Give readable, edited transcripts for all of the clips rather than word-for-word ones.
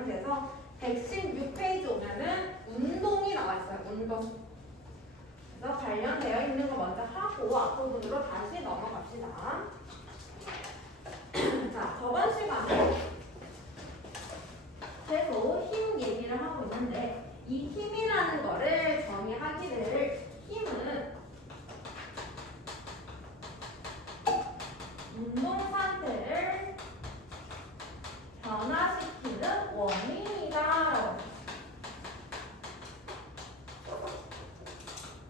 발령돼서 116페이지 오면은 운동이 나와 있어요. 운동. 그래서 발령되어 있는 거 먼저 하고 앞부분으로 다시 넘어갑시다. 자, 저번 시간에 계속 힘 얘기를 하고 있는데 이 힘이라는 거를 정의하기를 힘은 운동 상태를 변화시키는 원인이다.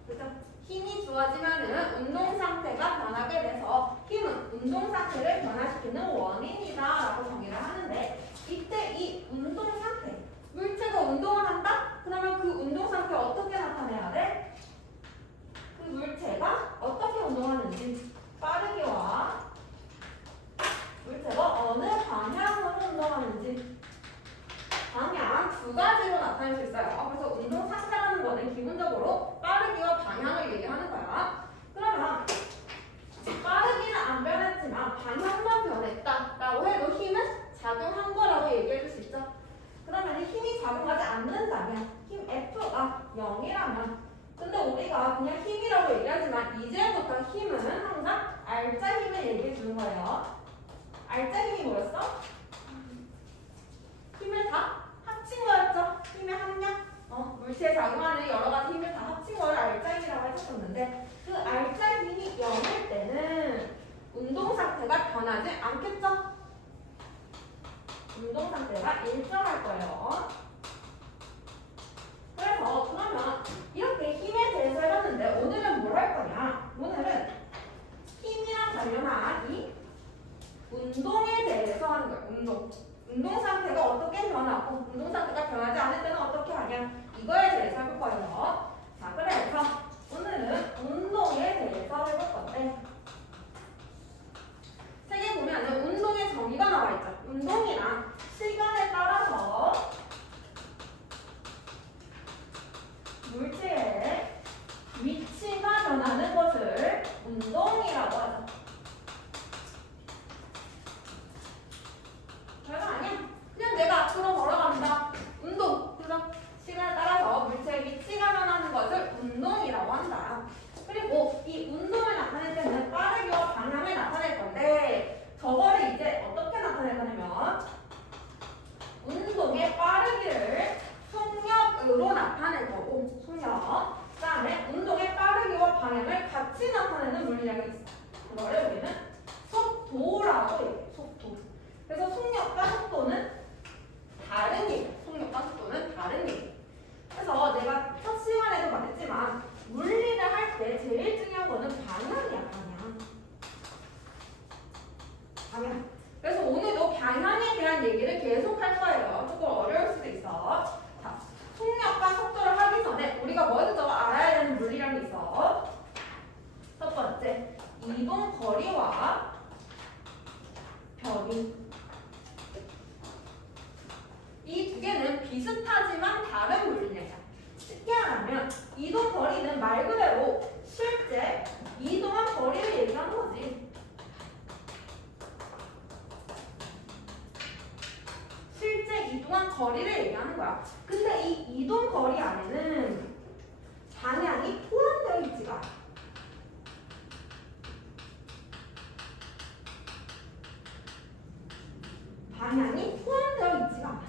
그죠? 힘이 주어지면은 운동 상태가 변하게 돼서 힘은 운동 상태를 변화시키는 원인이다라고 정의를 하는데 이때 이 운동 상태, 물체가 운동을 한다? 그러면 그 운동 상태 어떻게 나타내야 돼? 그 물체가 어떻게 운동하는지 빠르기와 물체가 어느 방향으로 운동하는지 방향 두 가지로 나타낼 수 있어요. 그래서 운동 상태라는 거는 기본적으로 빠르기와 방향을 얘기하는 거야. 그러면 빠르기는 안 변했지만 방향만 변했다라고 해도 힘은 작용한 거라고 얘기해 줄 수 있죠. 그러면 힘이 작용하지 않는다면 힘 F가 0이라면 근데 우리가 그냥 힘이라고 얘기하지만 이제부터 힘은 항상 알짜 힘을 얘기해 주는 거예요. 알짜 힘이 뭐였어? 힘을 다 합친 거였죠. 힘의 합량. 물체에 작용하는 여러 가지 힘을 다 합친 걸 알짜 힘이라고 했었는데 그 알짜 힘이 0일 때는 운동 상태가 변하지 않겠죠? 운동 상태가 일정할 거예요. 그래서 그러면 이렇게 힘에 대해서 해봤는데 오늘은 뭘 할 거냐? 오늘은 힘이랑 관련한 이 운동에 대해서 하는 거예요. 운동 상태가 어떻게 변하고 운동 상태가 변하지 않을 때는 어떻게 하냐 이거에 대해서 해볼 거예요. 자, 그래서 오늘은 운동에 대해서 해볼 건데 책에 보면 운동의 정의가 나와 있죠. 운동이란 시간에 따라서 물체의 위치가 변하는 것을 운동이라고 하죠. 별거 아니야. 그냥 내가 앞으로 걸어간다. 운동. 그래서 시간에 따라서 물체의 위치가 변하는 것을 운동이라고 한다. 그리고 이 운동을 나타낼 때는 빠르기와 방향을 나타낼 건데 저거를 이제 어떻게 나타낼 거냐면 운동의 빠르기를 속력으로 나타낼 거고 속력. 그 다음에 운동의 빠르기와 방향을 같이 나타내는 물리력이 있어. 그거를 우리는 속도라고 얘기해. 속도. 그래서 속력과 속도는 다른 얘기. 속력과 속도는 다른 얘기. 그래서 내가 첫 시간에도 말했지만 물리를 할 때 제일 중요한 거는 방향이야. 방향. 그래서 오늘도 방향에 대한 얘기를 계속 할 거예요. 조금 어려울 수도 있어. 자, 속력과 속도를 하기 전에 우리가 먼저 알아야 되는 물리량이 있어. 첫 번째, 이동 거리와 변이. 이 두 개는 비슷하지만 다른 물리량이야. 쉽게 말하면 이동 거리는 말 그대로 실제 이동한 거리를 얘기하는 거지. 실제 이동한 거리를 얘기하는 거야. 근데 이 이동 거리 안에는 방향이 포함되어 있지가 않아. 방향이 포함되어 있지가 않아.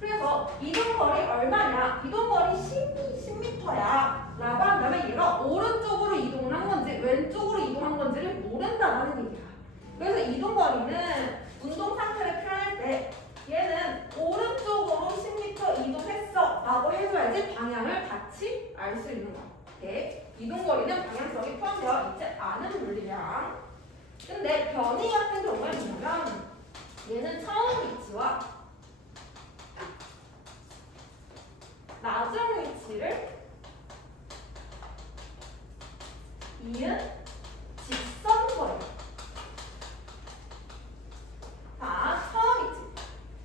그래서 이동거리 얼마냐? 이동거리 10m야 라고 한다면 얘가 오른쪽으로 이동을 한 건지 왼쪽으로 이동한 건지를 모른다는 얘기야. 그래서 이동거리는 운동 상태를 표현할 때 얘는 오른쪽으로 10m 이동했어 라고 해줘야지 방향을 같이 알 수 있는 거야. 오케이? 이동거리는 방향성이 포함되어 있지 않은 물리량. 근데 변이 같은 경우에는 뭐냐면 얘는 처음 위치와 낮은 위치를 이은 직선거리. 자, 처음 위치.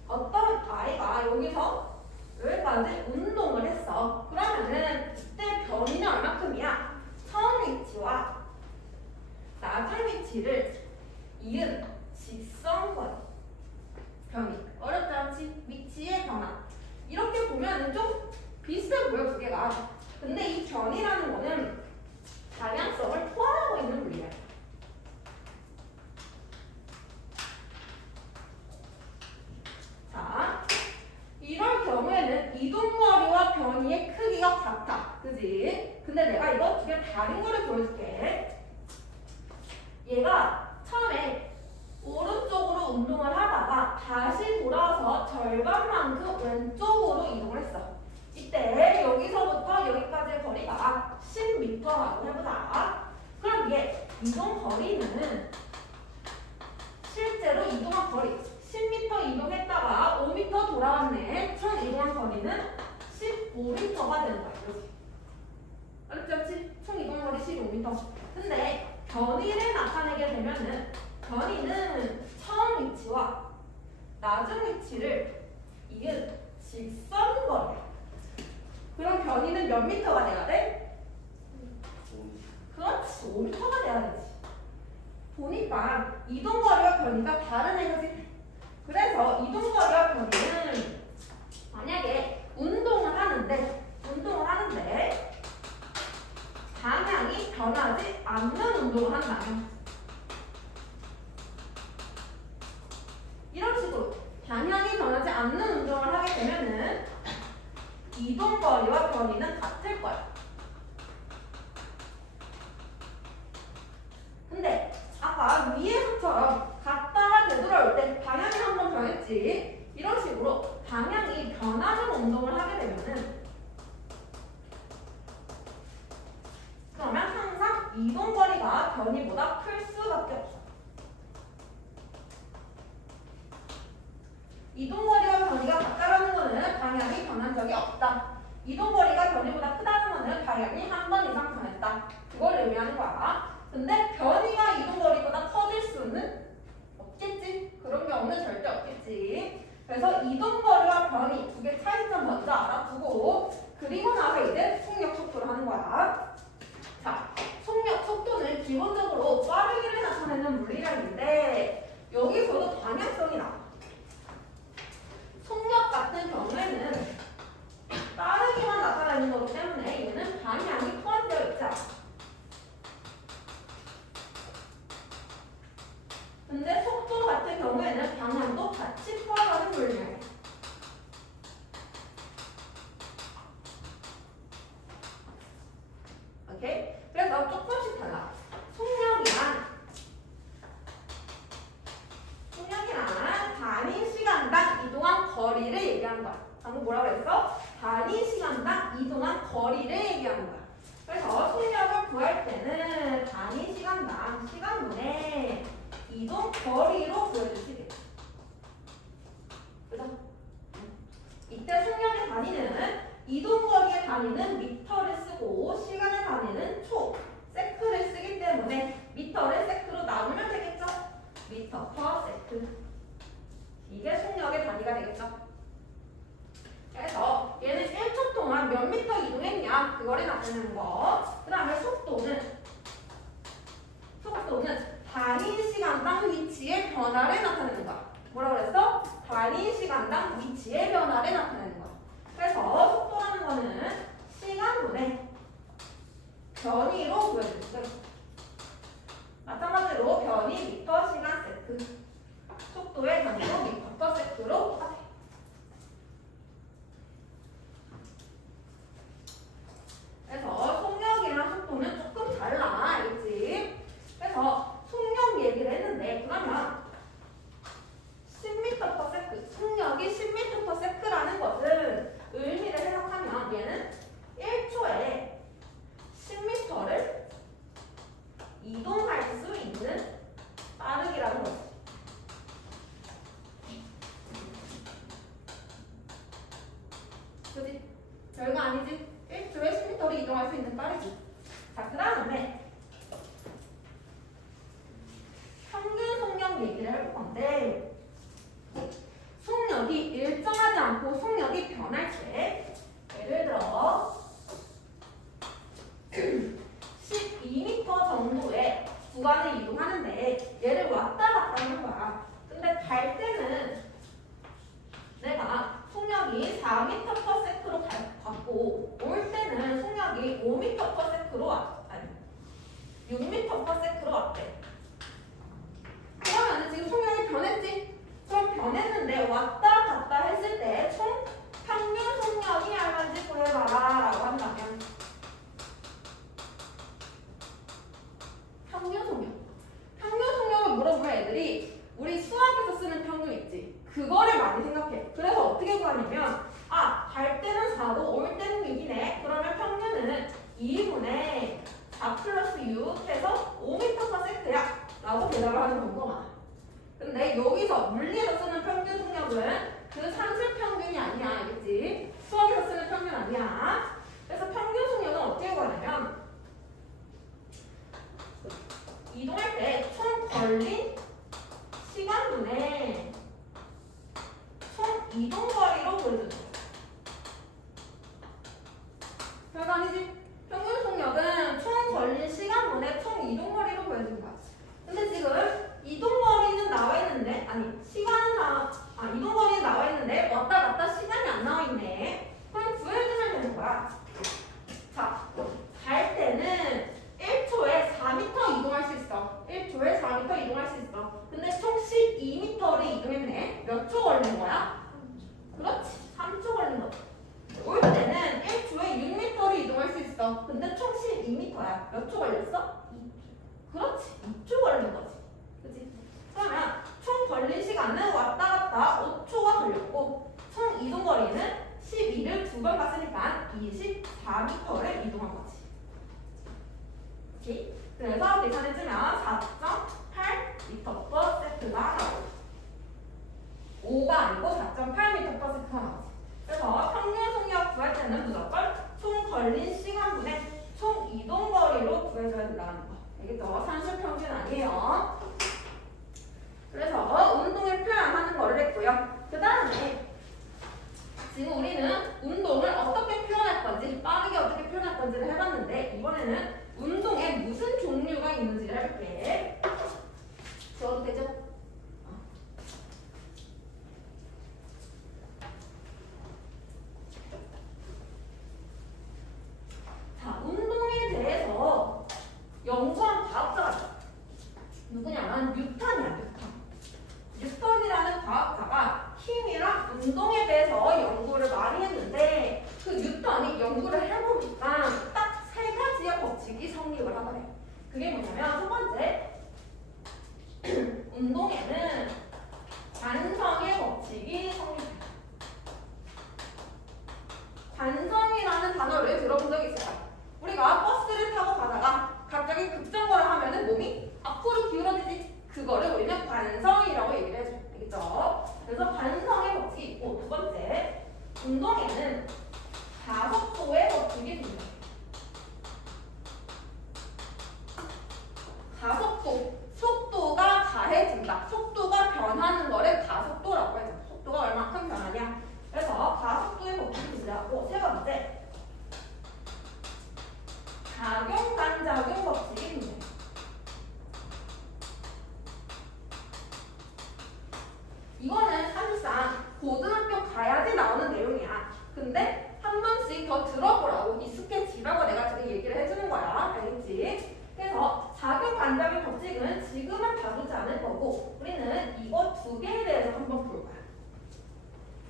어떤 아이가 여기서 여기까지 운동을 했어. 그러면은 그때 변이는 얼마큼이야? 처음 위치와 낮은 위치를 이은 직선거리. 변이. 어렵지 않지? 위치의 변화. 근데 내가 이거 두 개 다른 거를 보여줄게. 얘가 처음에 오른쪽으로 운동을 하다가 다시 돌아와서 절반만큼 왼쪽으로 이동을 했어. 이때 여기서부터 여기까지의 거리가 10m라고 해보자. 그럼 얘 이동 거리는 실제로 이동한 거리 10m 이동했다가 5m 돌아왔네. 총 이동한 거리는 15m가 되는 거야. 그렇지? 알았지? 총 이동 거리 15m. 근데 변이를 나타내게 되면은 변이는 처음 위치와 나중 위치를 이은 직선거리야. 그럼 변이는 몇 미터가 돼야 돼? 그렇지, 5m가 돼야 되지. 보니까 이동거리와 변이가 다른 애거지. 그래서 이동거리와 변이는 만약에 운동을 하는데 방향이 변하지 않는 운동을 한다면 이런 식으로 방향이 변하지 않는 운동을 하게 되면은 이동거리와 변이는 같을 거야. 근데 아까 위에서처럼 갔다가 되돌아올 때 방향이 한번 변했지. 이런 식으로 방향이 변하는 운동을 하게 되면은 그러면 항상 이동거리가 변이보다 클 수밖에 없어. 이동거리와 변이가 같다라는 거는 방향이 변한 적이 없다. 이동거리가 변이보다 크다는 거는 방향이 한 번 이상 변했다. 그걸 의미하는 거야. 근데 변이가 이동거리보다 커질 수는 없겠지. 그런 경우는 절대 없겠지. 그래서 이동거리와 변이 두 개 차이점 먼저 알아두고 그리고 나서 이제 속력 속도를 하는 거야. 자, 속력 속도는 기본적으로 빠르기를 나타내는 물리량인데 여기서도 방향성이 나와. 속력 같은 경우에는 빠르기만 나타내는 거기 때문에 얘는 방향이 포함되어 있지 않아. 근데 속도 같은 경우에는 방향도 같이 포함하는 물리량이야. 오케이? 그래서 조금씩 달라. 속력이란 단위 시간당 이동한 거리를 얘기하는 거야. 방금 뭐라고 했어? 단위 시간당 이동한 거리를 얘기하는 거야. 그래서 속력을 구할 때는 단위 시간당 시간분의 이동 거리로 보여주시게. 그죠? 이때 속력의 단위는 이동거리의 단위는 미터를 쓰고 시간의 단위는 초, 세크를 쓰기 때문에 미터를 세크로 나누면 되겠죠? 미터 퍼 세크. 이게 속력의 단위가 되겠죠? 그래서 얘는 1초 동안 몇 미터 이동했냐 그거를 나타내는 거. 그 다음에 속도는 단위 시간당 위치의 변화를 나타내는 거야. 뭐라고 그랬어? 단위 시간당 위치의 변화를 나타내는 거야. 그래서 속도라는 거는 시간분의 변위로 보여주죠. 마찬가지로 변위 미터 시간 세크. 속도의 단위로 미터 퍼 세크로 똑같아. 그래서 속력이랑 속도는 조금 달라. 알겠지? 그래서 속력 얘기를 했는데 그러면 10m per sec, 속력이 10m per sec라는 것은 의미를 해석하면 얘는 1초에 10m를 이동할 수 있는 빠르기라는 거지. 그지? 별거 아니지? 1초에 10m를 이동할 수 있는 빠르기. 자, 그 다음에 평균 속력 얘기를 해볼 건데 속력이 일정하지 않고 속력이 변할 때 예를 들어 12m 정도의 구간을 이동하는데 얘를 왔다 갔다 하는 거야. 근데 갈 때는 내가 속력이 4m per sec로 갔고 올 때는 속력이 5m per sec로 아니 6m per sec로 왔대. 그러면 지금 속력이 변했지? 그럼 변했는데 왔다 갔다 했을 때 총 평균 속력이 얼마인지 구해봐라 라고 한다면 그거를 많이 생각해. 그래서 어떻게 구하냐면 갈 때는 4고 올 때는 6이네. 그러면 평균은 2분의 4 플러스 6 해서 5m/s야 라고 대답을 하는 경우가 많아. 근데 여기서 물리에서 쓰는 평균 속력은 그 산술 평균이 아니야. 알겠지? 수학에서 쓰는 평균 아니야. 그래서 평균 속력은 어떻게 구하냐면 이동할 때 총 걸린 시간분의 총 이동거리로 보여주는 거야. 별거 아니지? 평균 속력은 총 걸린 시간분의 총 이동거리로 보여주는 거야. 근데 지금 이동거리는 나와 있는데 이동거리는 나와 있는데 왔다 갔다 시간이 안 나와 있네. 그럼 구해주면 되는 거야. 자, 갈 때는 1초에 4m 이동할 수 있어. 1초에 4m 이동할 수 있어. 근데 총 12m를 이동했네. 몇 초 걸린 거야? 그렇지. 3초 걸린 거지. 올 때는 1초에 6m를 이동할 수 있어. 근데 총 12m야. 몇 초 걸렸어? 2초. 그렇지. 2초 걸린 거지. 그치? 그러면 총 걸린 시간은 왔다 갔다 5초가 걸렸고 총 이동 거리는 12를 2번 갔으니까 24m를 이동한 거지. 오케이? 그래서 계산해주면 4.8m/s가 나오고 5가 아니고 4.8m/s가 나오지. 그래서 평균 속력 구할 때는 무조건 총 걸린 시간분의 총 이동 거리로 구해줘야 된다는 거. 알겠죠? 산술 평균 아니에요. 그래서 운동을 표현하는 거를 했고요. 그 다음에 지금 우리는 운동을 어떻게 표현할 건지, 빠르게 어떻게 표현할 건지를 해봤는데 이번에는 운동에 무슨 종류가 있는지를 해볼게. 지워도 되죠? 자, 운동에 대해서 연구한 과학자가 있어. 누구냐면 뉴턴이야. 뉴턴이라는 과학자가 힘이랑 운동에 대해서 연구를 많이 했는데 그 뉴턴이 연구를 해보니까 딱 3가지의 법칙이 성립을 하더래. 그게 뭐냐면 첫 번째, 운동에는 관성의 법칙이 성립해. 관성이라는 단어를 들어본 적이 있어요. 우리가 버스를 타고 가다가 갑자기 급정거를 하면은 몸이 앞으로 기울어지지. 그거를 우리는 관성이라고 얘기를 해줘. 알겠죠? 그래서 관성의 법칙이 있고, 두 번째, 운동에는 가속도의 법칙이 있습니다. 가속도, 속도가 가해진다. 속도가 변하는 거를 가속도라고 해줘. 속도가 얼마큼 변하냐. 그래서 가속도의 법칙이 있고, 세 번째, 작용-반작용 법칙이 있습니다. 이거는 사실상 고등학교 가야지 나오는 내용이야. 근데 한 번씩 더 들어보라고 익숙해지라고 내가 지금 얘기를 해주는 거야. 알겠지? 그래서 작용-반작용 법칙은 지금은 다루지 않을 거고 우리는 이거 2개에 대해서 한번 볼 거야.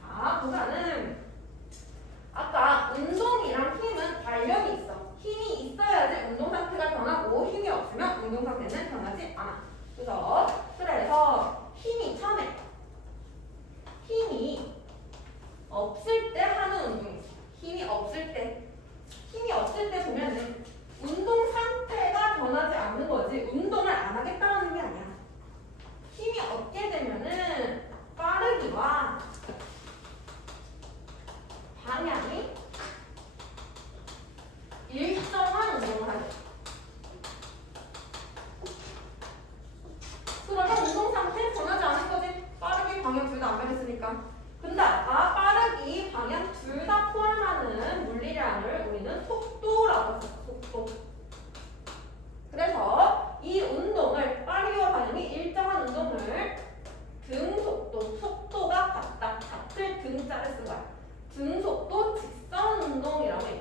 자, 보자는 아까 운동이랑 힘은 관련이 있어. 힘이 있어야지 운동 상태가 변하고 힘이 없으면 운동 상태는 변하지 않아. 그래서 힘이 처음에 힘이 없을 때 하는 운동이 있어. 힘이 없을 때 보면은 운동 상태가 변하지 않는 거지 운동을 안 하겠다는 게 아니야. 힘이 없게 되면은 빠르기와 방향이 일정한 운동을 하죠. 그러면 운동 상태 변하지 않을 거지. 빠르기, 방향 둘 다 안 변했으니까. 근데 아까 빠르기, 방향 둘 다 포함하는 물리량을 우리는 속도라고 했어. 속도. 그래서 이 운동을 빠르기와 방향이 일정한 운동을 등속도, 속도가 같을 등자를 쓴 거야. 등속도 직선 운동이라고 해.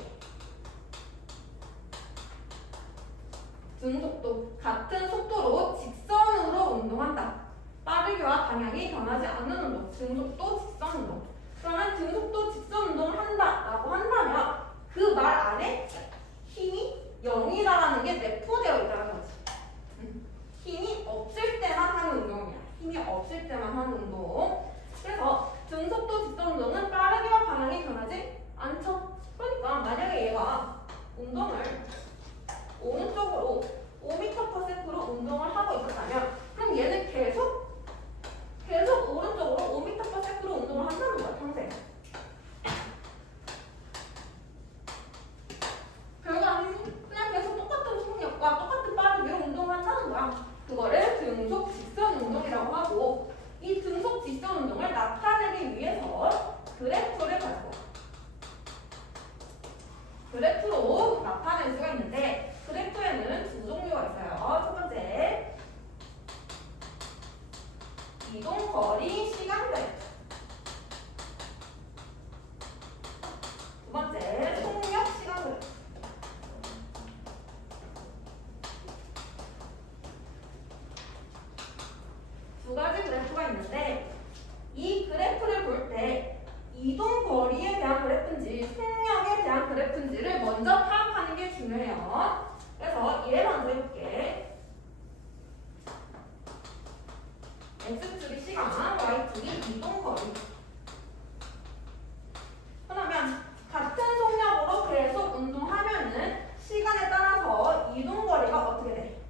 등속도, 같은 속도로 직선으로 운동한다. 빠르기와 방향이 변하지 않는 운동, 등속도 직선 운동. 그러면 등속도 직선 운동을 한다라고 한다면 그 말 안에 힘이 0이다라는 게 내포되어 있다는 거지. 힘이 없을 때만 하는 운동이야. 힘이 없을 때만 하는 운동. 그래서 이동 거리 시간 그래프. 두 번째 속력 시간 그래프. 두 가지 그래프가 있는데 이 그래프를 볼 때 이동 거리에 대한 그래프인지 속력에 대한 그래프인지를 먼저 파악하는 게 중요해요. 그래서 얘 먼저 해볼게. x축이 시간, y축이 이동 거리. 그러면 같은 속력으로 계속 운동하면은 시간에 따라서 이동 거리가 어떻게 돼?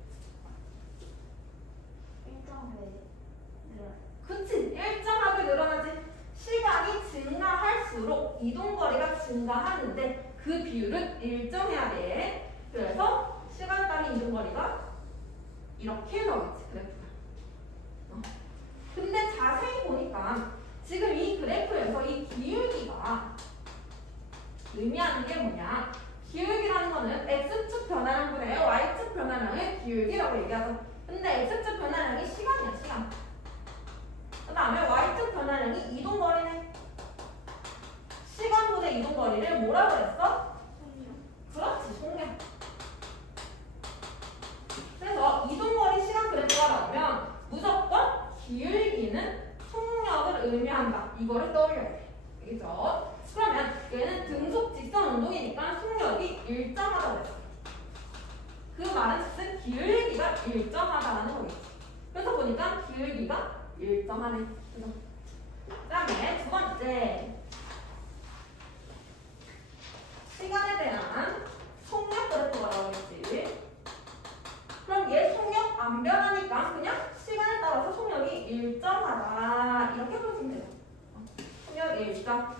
그치, 일정하게 늘어나지. 시간이 증가할수록 이동 거리가 증가하는데 그 비율은 일정해야 돼. 그래서 시간 따른 이동 거리가 이렇게 나오겠지, 그래프가. 근데 자세히 보니까 지금 이 그래프에서 이 기울기가 의미하는 게 뭐냐? 기울기라는 거는 x축 변화량분의 y축 변화량의 기울기라고 얘기하죠. 근데 x축 변화량이 시간이야, 시간. 그 다음에 y축 변화량이 이동 거리네. 시간분의 이동 거리를 뭐라고 했어? 그렇지, 속력. 그래서 이동 거리 시간 그래프가 나오면 무조건 기울기는 속력을 의미한다. 이거를 떠올려야 돼. 알겠죠? 그러면 얘는 등속 직선 운동이니까 속력이 일정하다고 했어. 그 말은 즉슨 기울기가 일정하다는 거겠지. 그래서 보니까 기울기가 일정하네. 그 다음에 두 번째 시간에 대한 속력 그래프가 나오겠지. 그럼 얘 속력 안 변하니까 그냥 시간에 따라서 속력이 일정하다 이렇게 보시면 돼요. 속력 일정.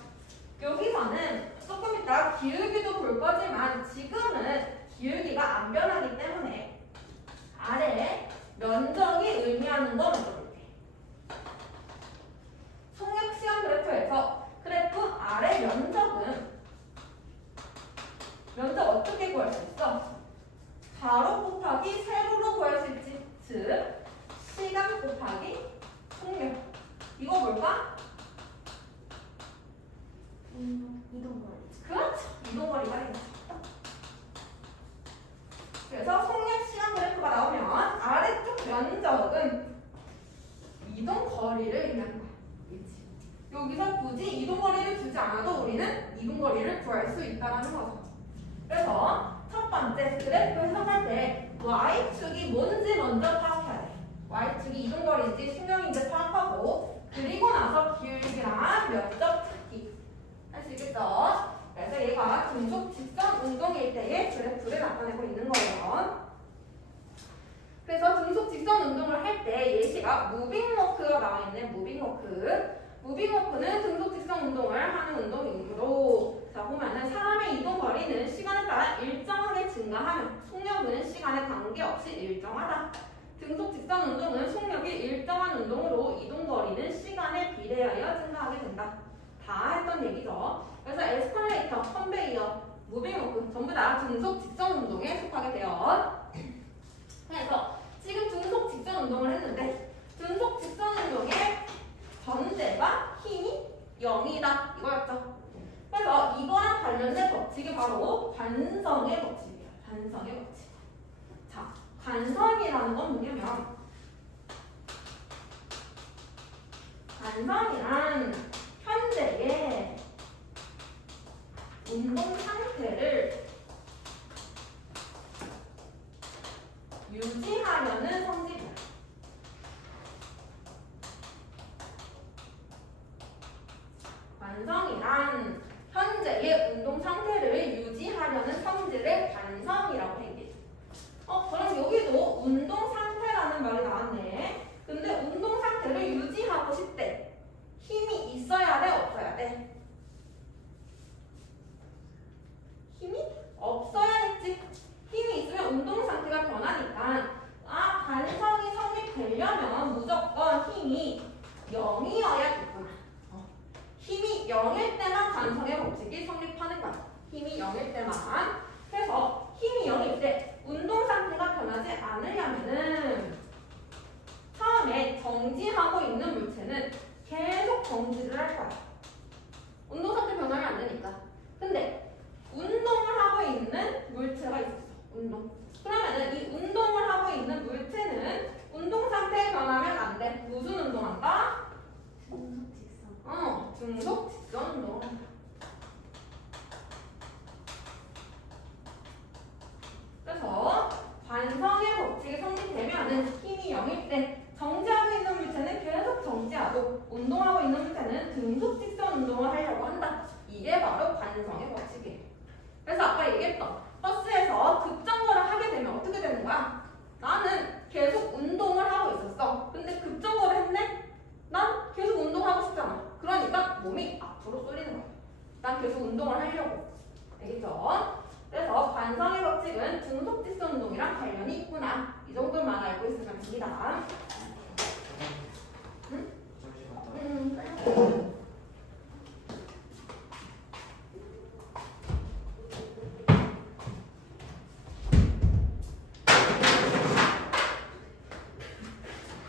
여기서는 조금 이따 기울기도 볼 거지만 지금은 기울기가 안 변하기 때문에 아래 면적이 의미하는 거 먼저 볼게. 속력 시간 그래프에서 그래프 아래 면적은 면적 어떻게 구할 수 있어? 가로 곱하기 세로로 구할 수 있지. 즉 시간 곱하기 속력. 이거 뭘까? 이동 거리. 그렇죠. 이동 거리가 되겠죠. 그래서 속력 시간 그래프가 나오면 아래쪽 면적은 이동 거리를 의미하는 거야. 그렇지. 여기서 굳이 이동 거리를 주지 않아도 우리는 이동 거리를 구할 수 있다는 거죠. 그래서 첫 번째 그래프 해석할 때 y축이 뭔지 먼저 파악해야 돼. y축이 이동 거리인지 속력인지 파악하고 그리고 나서 기울기랑 면적 찾기. 할 수 있겠죠? 그래서 얘가 등속 직선 운동일 때의 그래프를 나타내고 있는 거예요. 그래서 등속 직선 운동을 할 때 예시가 무빙워크가 나와 있네. 무빙워크. 무빙워크는 등속 직선 운동을 하는 운동이므로 자 보면은 사람의 이동 거리는 시간에 따라 일정하게 증가하며 속력은 시간에 관계없이 일정하다. 등속 직선 운동은 속력이 일정한 운동으로 이동 거리는 시간에 비례하여 증가하게 된다. 다 했던 얘기죠. 그래서 에스컬레이터, 컨베이어, 무빙워크 전부 다 등속 직선 운동에 속하게 돼요. 그래서 지금 등속 직선 운동을 했는데 등속 직선 운동의 전제가 힘이 0이다 이거였죠. 그래서 이거랑 관련된 법칙이 바로 관성의 법칙이에요. 관성의 법칙. 자, 관성이라는 건 뭐냐면 관성이란 현재의 운동 상태를 유지하려는 성질이야. 관성이란 현재의 운동 상태를 유지하려는 성질을 관성이라고 얘기해. 그럼 여기도 운동 상태라는 말이 나왔네. 근데 운동 상태를 유지하고 싶대. 힘이 있어야 돼, 없어야 돼? 힘이 없어야겠지. 힘이 있으면 운동 상태가 변하니까 관성이 성립되려면 무조건 힘이 0이어야겠구나. 힘이 0일 때만 관성의 법칙이 성립하는 거야. 힘이 0일 때만. 그래서 힘이 0일 때 정지하고 있는 물체는 계속 정지를 할 거야. 운동 상태 변하면 안 되니까. 근데 운동을 하고 있는 물체가 있었어. 운동. 그러면은 이 운동을 하고 있는 물체는 운동 상태 변하면 안 돼. 무슨 운동한다? 중속 직선 운동. 그래서 관성의 법칙이 성립되면은 힘이 0일 때 정지하고 있는 물체는 계속 정지하고 운동하고 있는 물체는 등속 직선 운동을 하려고 한다. 이게 바로 관성의 법칙이에요. 그래서 아까 얘기했던 버스에서 급정거를 하게 되면 어떻게 되는 거야? 나는 계속 운동을 하고 있었어. 근데 급정거를 했네? 난 계속 운동하고 싶잖아. 그러니까 몸이 앞으로 쏠리는 거야. 난 계속 운동을 하려고. 알겠죠? 그래서 관성의 법칙은 등속 직선 운동이랑 관련이 있구나. 이 정도만 알고 있으면 됩니다.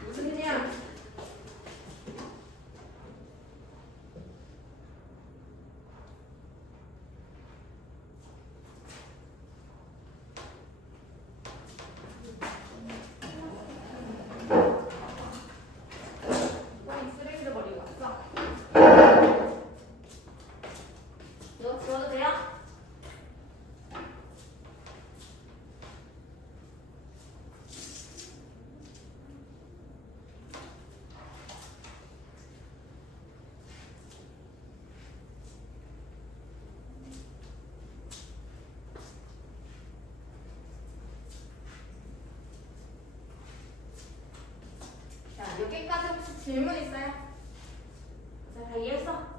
무슨 일이야? 쓰레기를 버리고 왔어. 이거 지워도 돼요? 자, 여기까지 혹시 질문 있어요? 자, 다 이해했어?